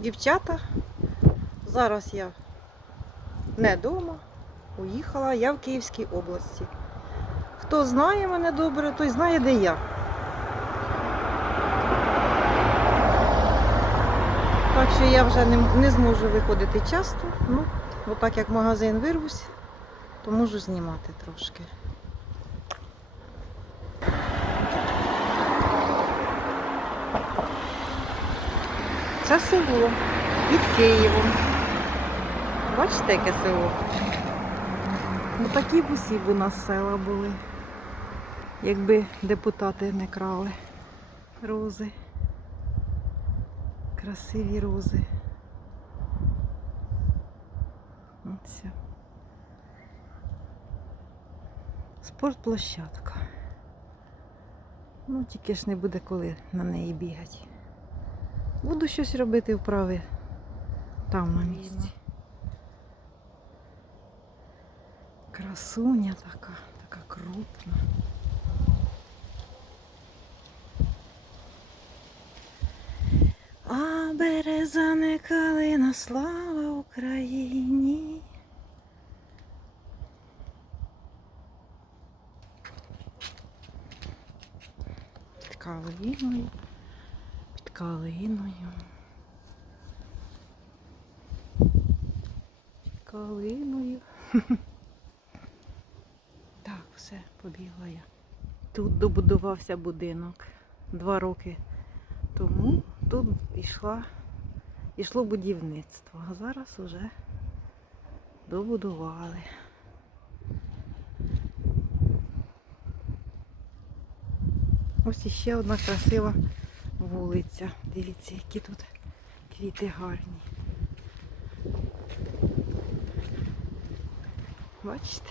дівчата. Зараз я не вдома, уїхала, я в Київській області. Хто знає мене добре, той знає, де я. Так що я вже не, не зможу виходити часто. Ну, отак як магазин вирвусь, то можу знімати трошки. Це село під Києвом. Бачите, яке село? Ну такі б усі б у нас села були, якби депутати не крали рози. Красиві рози. Ось. Спортплощадка. Ну, тільки ж не буде коли на неї бігати. Буду щось робити вправи там на місці. Красуня така, така крупна. А береза не калина, слава Україні. Калиною, під калиною. Калиною. Так, все, побігла я. Тут добудувався будинок два роки тому. Тут йшла, йшло будівництво, а зараз уже добудували. Ось іще одна красива вулиця. Дивіться, які тут квіти гарні. Бачите?